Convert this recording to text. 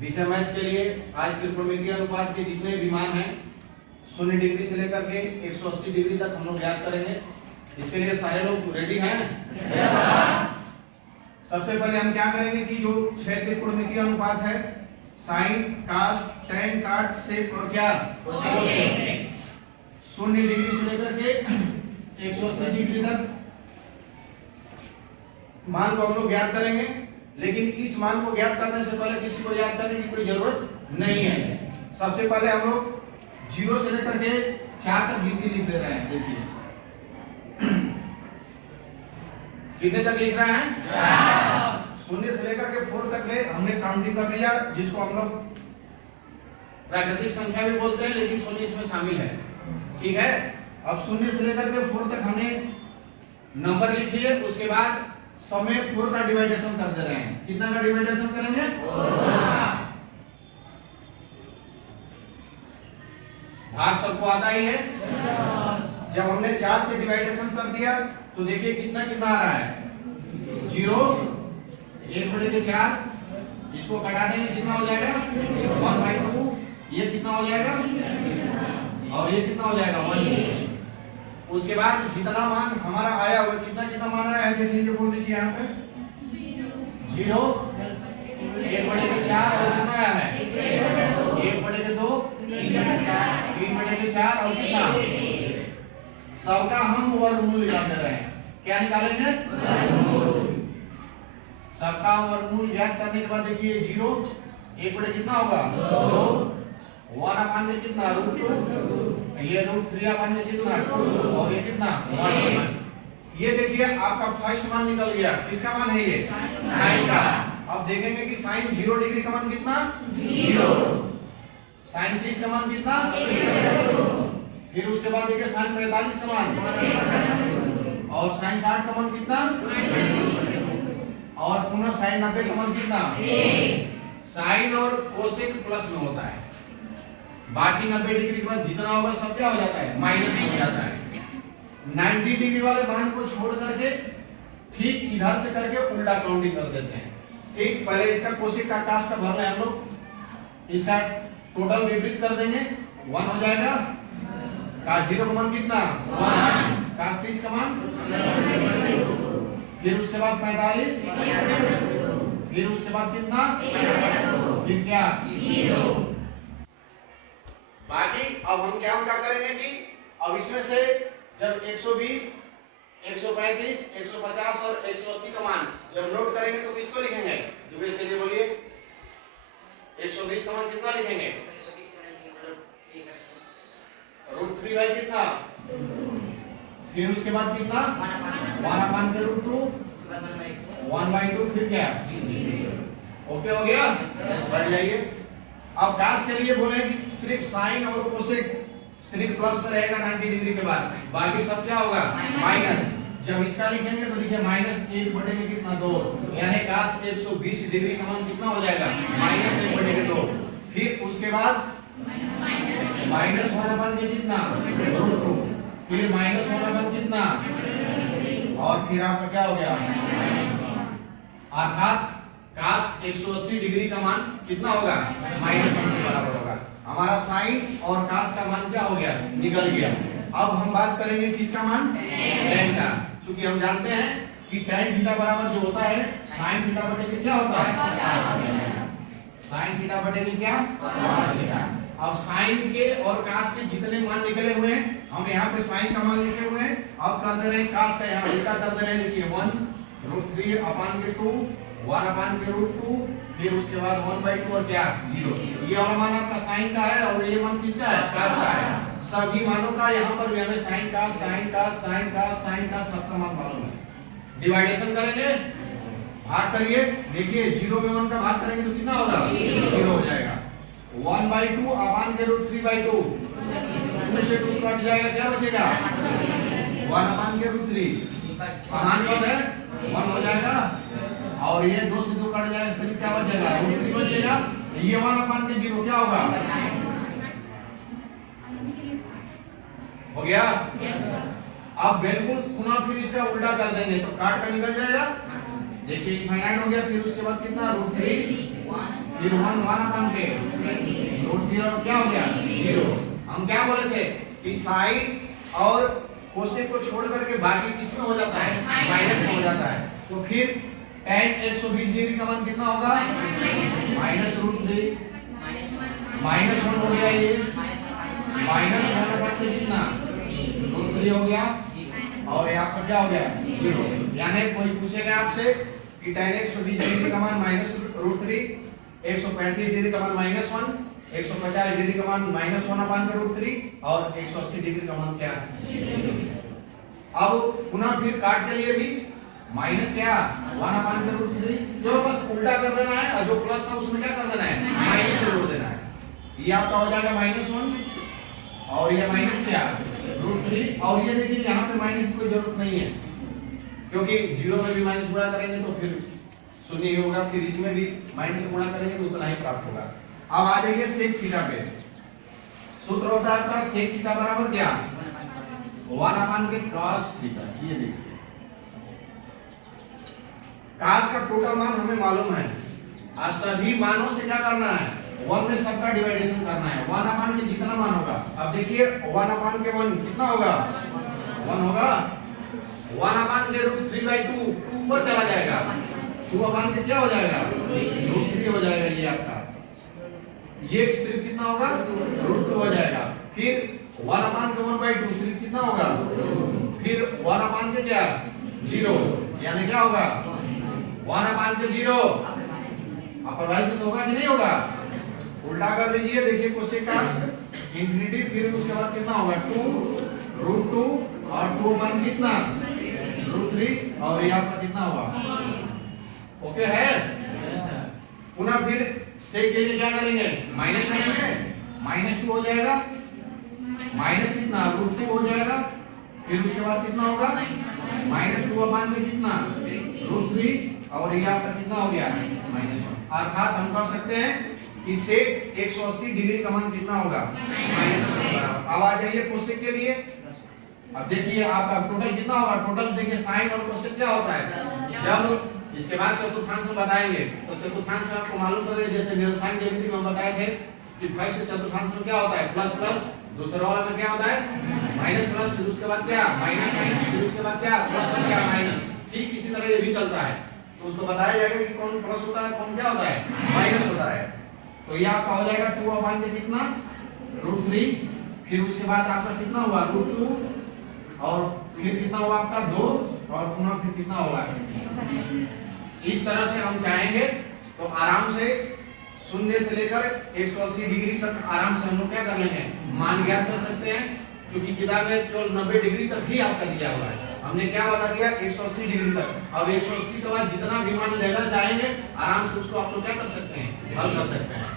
विषय मैथ के लिए आज त्रिकोणमितीय अनुपात के जितने भी मान हैं 0 डिग्री से लेकर के 180 डिग्री तक हम लोग ज्ञात करेंगे। इसके लिए सारे लोग रेडी हैं? सबसे पहले हम क्या करेंगे कि जो 6 त्रिकोणमितीय अनुपात है साइन, कास, टैन, काट, सेक और क्या 0 डिग्री से लेकर के 180 डिग्री तक मान को हम लोग ज्ञात करेंगे। लेकिन इस मान को ज्ञात करने से पहले किसी को याद करने की कोई जरूरत नहीं है। सबसे पहले हम लोग 0 से लेकर के 4 तक गिनती लिख ले रहे हैं। देखिए कितने तक लिख रहे हैं? 0 से लेकर के 4 तक ले हमने काउंटिंग कर लिया, जिसको हम लोग प्राकृतिक संख्या भी बोलते हैं, लेकिन 0 इसमें शामिल है। ठीक है, अब 0 से लेकर के 4 तक हमने नंबर लिख लिए। उसके बाद सब में 4 का डिवाइडेशन कर दे रहे हैं। कितना का डिवाइडेशन करेंगे? 4। भाग सबको आता ही है। जब हमने 4 से डिवाइडेशन कर दिया तो देखिए कितना कितना आ रहा है 0, 1/4। इसको घटा देंगे कितना हो जाएगा 1/2। ये कितना हो जाएगा और ये कितना हो जाएगा 1। उसके बाद जितना मान हमारा आया हुआ कितना कितना मान आया है देख लीजिए, बोल दीजिए यहाँ पे 0, 1/4 और कितना आया है 1/2, 3/4 और कितना सबका हम वर्गमूल निकाल दे रहे हैं। क्या निकालेंगे? सबका वर्गमूल ज्ञात करने के बाद देखिए 0 1 बटे कितना होगा 2, 1 अपान में कितना √2, ये √3 अपान में कितना 2 और ये कितना 1। ये देखिए आपका फर्स्ट मान निकल गया। किसका मान है ये? साइन का। अब देखेंगे कि साइन 0 डिग्री का मान कितना 0, साइन 30 का मान कितना 1/2, फिर उसके बाद देखिए साइन 45 का मान और साइन 60 का मान कितना और पुनः साइन 90 का मान कितना 1। साइन और कोसेक प्लस में होता है, बाकी 90 डिग्री के बाद जितना होगा सब क्या हो जाता है माइनस में हो जाता है। 90 डिग्री वाले मान को छोड़ करके ठीक इधर से करके उल्टा काउंटिंग कर देते हैं। ठीक, पहले इसका कोसेक का कास का भर लें हम लोग। इसका टोटल विपरीत कर देंगे 1 हो जाएगा। कास 0 का मान कितना 1, कास 30 का मान, फिर उसके बाद 45, फिर उसके बाद कितना, फिर क्या 0। बाकी अब हम क्या करेंगे कि अब इसमें से जब 120, 135, 150 और 180 का मान जब नोट करेंगे तो किसको लिखेंगे? चलिए बोलिए 120 का मान कितना लिखेंगे? √3 कितना, फिर उसके बाद कितना 1 अपान के √2, 1/2, फिर क्या ओके हो गया। बढ़ जाइए। अब कास के लिए बोले कि सिर्फ साइन और कोसेक सिर्फ प्लस में रहेगा 90 डिग्री के बाद, बाकी सब क्या होगा माइनस। जब इसका लिखेंगे तो लिखे -1 कितना 2, यानी कास 120 डिग्री का मान कितना हो जाएगा -1/2। फिर उसके बाद -1 अपान के कितना √2, फिर -1 अपान कितना और फिर आपका क्या हो गया अर्थात कास 180 डिग्री का मान कितना होगा -1 के बराबर होगा। हमारा साइन और कास का मान क्या हो गया निकल गया। अब हम बात करेंगे किसका मान टैन का। क्योंकि हम जानते हैं कि टैन थीटा बराबर जो होता है साइन थीटा बटे के क्या होता है साइन थीटा बटे के क्या cos थीटा। अब साइन के और कास के जितने मान निकले हुए हैं हम यहाँ पे साइन का मान लिखे हुए हैं। अब कर दे रहे हैं कास का, यहाँ उल्टा कर दे रहे हैं। देखिए 1√3 अपान के 2, 1 अपान के √2, फिर उसके बाद 1/2 और क्या 0। ये वाला मान आपका साइन का है और ये मान किसका है कास का है। सभी मानों का यहाँ पर भी हमें साइन का साइन का साइन का साइन का सबका मान मालूम है। डिवाइडेशन करेंगे, भाग करिए। देखिए 0 में 1 का भाग करेंगे तो कितना होगा 0 हो जाएगा। 1/2 अपान के √3/2, 2 से 2 कट जाएगा, क्या बचेगा 1 अपान के √3, समान पद है 1 हो जाएगा। और ये 2 से 2 कट जाएगा, सिर्फ क्या बचेगा √3 बचेगा। ये 1 अपान के 0 क्या होगा हो गया। अब बिल्कुल पुनः फिर इसका उल्टा कर देंगे तो काट का निकल जाएगा। देखिए इनफाइनाइट हो गया। फिर उसके बाद कितना √3, फिर 1 अपन के रूट 3 और क्या हो गया 0। हम क्या बोले थे कि साइन और कोसेक को छोड़ करके बाकी किस में हो जाता है माइनस में हो जाता है। तो फिर tan 120 डिग्री का मान कितना होगा माइनस रूट 3 माइनस 1 हो गया ये माइनस 1 अपन से कितना रूट 3 हो गया और यहाँ पर क्या हो गया 0। यानी कोई पूछेगा आपसे कि tan 120 डिग्री का मान माइनस रूट 3, 135 डिग्री का मान माइनस 1, 150 डिग्री का मान माइनस 1 अपान का रूट 3 और 180 डिग्री का मान क्या है। अब पुनः फिर काट के लिए भी माइनस क्या 1 अपान का रूट 3 जो बस उल्टा कर देना है और जो प्लस था उसमें क्या कर देना है माइनस को जोड़ देना है। ये आपका हो जाएगा माइनस 1 और ये माइनस क्या रूट 3 और ये देखिए यहाँ पे माइनस की कोई जरूरत नहीं है क्योंकि 0 में भी माइनस गुणा करेंगे तो फिर शून्य ही होगा, फिर इसमें भी माइनस से गुणा करेंगे तो उतना ही प्राप्त होगा। अब आ जाइए सेक थीटा पे। सूत्र होता है आपका सेक थीटा बराबर क्या 1 अपान के cos थीटा। ये देखिए cos का टोटल मान हमें मालूम है और सभी मानों से क्या करना है 1 में सबका डिवाइडेशन करना है। 1 अपान के जितना मान होगा, अब देखिए 1 अपान के 1 कितना होगा 1 होगा। 1 अपान के रूट 3/2 2 ऊपर चला जाएगा, 2 अपान के क्या हो जाएगा रूट 3 हो जाएगा। ये आपका ये सिर्फ कितना होगा रूट 2 हो जाएगा। फिर 1 अपान के 1/2 सिर्फ कितना होगा, फिर 1 अपान के क्या 0 यानी क्या होगा 1 अपान के 0 अपर होगा कि नहीं होगा। उल्टा कर दीजिए, देखिए कोसेक का इंफिनिटी, फिर उसके बाद कितना होगा 2 रूट 2 और 2 अपान कितना रूट 3 और ये आपका कितना होगा ओके है। पुनः फिर सेक के लिए क्या करेंगे माइनस करेंगे, माइनस 2 हो जाएगा, माइनस कितना रूट 2 हो जाएगा, फिर उसके बाद कितना होगा माइनस 2 अपान में कितना रूट 3 और ये आपका कितना हो गया माइनस 1। अर्थात हम कह सकते हैं कि सेक 180 डिग्री का मान कितना होगा माइनस 1 बराबर। अब आ जाइए कोसेक के लिए। अब देखिए आपका टोटल कितना होगा, टोटल देखिए साइन और कोसेक क्या होता है। जब इसके बाद चतुर्थांश में बताएंगे तो चतुर्थांश में आपको मालूम पड़ेगा, जैसे निरसायन ज्यामिति में हम बताए थे कि फर्स्ट चतुर्थांश में क्या होता है प्लस प्लस, दूसरे वाला में क्या होता है माइनस प्लस, फिर उसके बाद क्या माइनस माइनस, फिर उसके बाद क्या प्लस और क्या माइनस। ठीक इसी तरह ये भी चलता है, तो उसको बताया जाएगा कि कौन प्लस होता है कौन क्या होता है माइनस होता है। तो ये आपका हो जाएगा 2 अपान के कितना रूट 3, फिर उसके बाद आपका कितना हुआ रूट 2 और फिर कितना हुआ आपका 2 और पुनः फिर कितना होगा। इस तरह से हम चाहेंगे तो आराम से शून्य से लेकर 180 डिग्री तक आराम से हम लोग क्या कर लेंगे मान ज्ञात कर सकते हैं, क्योंकि किताब में केवल 90 डिग्री तक ही आपका दिया हुआ है। हमने क्या बता दिया 180 डिग्री तक। अब 180 के बाद जितना भी मान लेना चाहेंगे आराम से उसको आप लोग क्या कर सकते हैं हल कर सकते हैं।